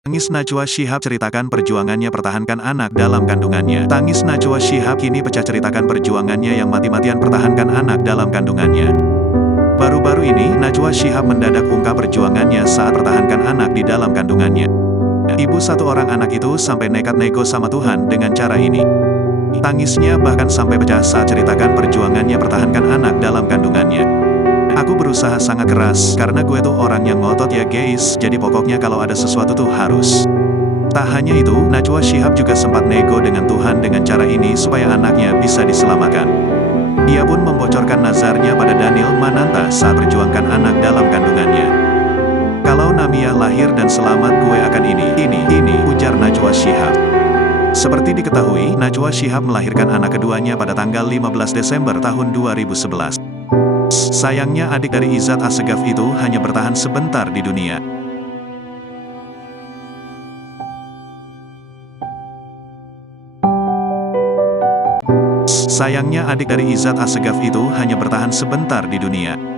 Tangis Najwa Shihab ceritakan perjuangannya pertahankan anak dalam kandungannya. Tangis Najwa Shihab kini pecah ceritakan perjuangannya yang mati-matian pertahankan anak dalam kandungannya. Baru-baru ini, Najwa Shihab mendadak ungkap perjuangannya saat pertahankan anak di dalam kandungannya. Ibu satu orang anak itu sampai nekat nego sama Tuhan dengan cara ini. Tangisnya bahkan sampai pecah saat ceritakan perjuangannya pertahankan anak dalam kandungannya. Aku berusaha sangat keras, karena gue tuh orang yang ngotot ya guys, jadi pokoknya kalau ada sesuatu tuh harus. Tak hanya itu, Najwa Shihab juga sempat nego dengan Tuhan dengan cara ini supaya anaknya bisa diselamatkan. Ia pun membocorkan nazarnya pada Daniel Mananta saat perjuangkan anak dalam kandungannya. Kalau Namia lahir dan selamat gue akan ini, ujar Najwa Shihab. Seperti diketahui, Najwa Shihab melahirkan anak keduanya pada tanggal 15 Desember tahun 2011. Sayangnya adik dari Izzat Assegaf itu hanya bertahan sebentar di dunia. Sayangnya adik dari Izzat Assegaf itu hanya bertahan sebentar di dunia.